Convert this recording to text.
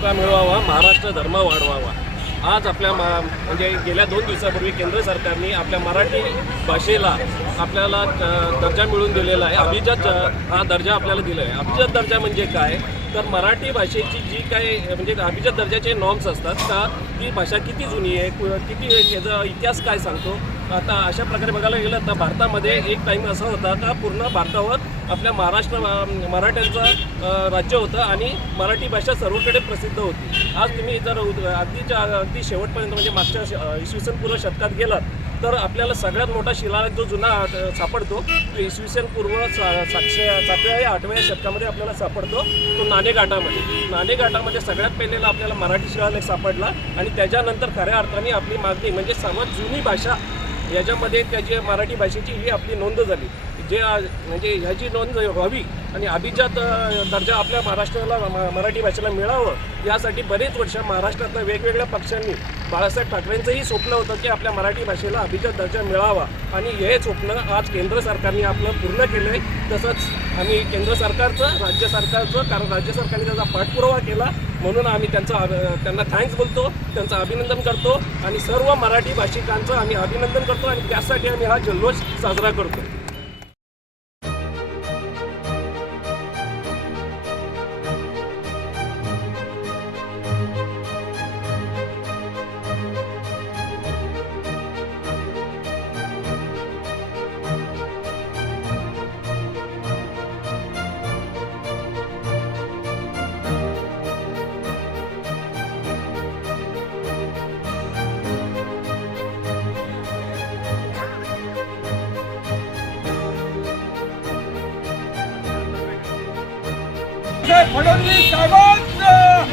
सुका मिळवावा महाराष्ट्र धर्म वाढवावा. आज आपल्या मा म्हणजे गेल्या दोन दिवसापूर्वी केंद्र सरकारने आपल्या मराठी भाषेला आपल्याला दर्जा मिळून दिलेला आहे. अभिजात हा दर्जा आपल्याला दिला आहे. अभिजात दर्जा म्हणजे काय? तर मराठी भाषेची जी काय म्हणजे अभिजात दर्जाचे नॉर्म्स असतात का ती भाषा किती जुनी आहे? कु- किती त्याचा इतिहास काय सांगतो? आता अशा प्रकारे बघायला गेलं तर भारतामध्ये एक टाईम असा होता का पूर्ण भारतावर आपल्या महाराष्ट्र मराठ्यांचं राज्य होतं आणि मराठी भाषा सर्वकडे प्रसिद्ध होती. आज तुम्ही जर अगदीच्या अगदी शेवटपर्यंत म्हणजे मागच्या श- इसवी पूर्व शतकात गेलात तर आपल्याला सगळ्यात मोठा शिलालेख जो जुना सापडतो तो इसवी सन पूर्व सातशे सातव्या या आठव्या शतकामध्ये आपल्याला सापडतो तो नाणेघाटामध्ये. नाणेघाटामध्ये सगळ्यात पहिलेला आपल्याला मराठी शिलालेख सापडला आणि त्याच्यानंतर खऱ्या अर्थाने आपली मागणी म्हणजे सर्वात जुनी भाषा याच्यामध्ये त्याची मराठी भाषेची ही आपली नोंद झाली. जे म्हणजे ह्याची नोंद व्हावी आणि अभिजात दर्जा आपल्या महाराष्ट्राला मराठी भाषेला मिळावं यासाठी बरेच वर्ष महाराष्ट्रातल्या वेगवेगळ्या पक्षांनी बाळासाहेब ठाकरेंचंही स्वप्न होतं की आपल्या मराठी भाषेला अभिजात दर्जा मिळावा. आणि हे स्वप्न आज केंद्र सरकारने आपलं पूर्ण केलं आहे तसंच आम्ही केंद्र सरकारचं राज्य सरकारचं कारण राज्य सरकारने त्याचा पाठपुरावा केला म्हणून आम्ही त्यांचं त्यांना थँक्स बोलतो त्यांचं अभिनंदन करतो आणि सर्व मराठी भाषिकांचं आम्ही अभिनंदन करतो आणि त्यासाठी आम्ही हा जल्लोष साजरा करतो. बाळासाहेब फडणवीस साहेबांचं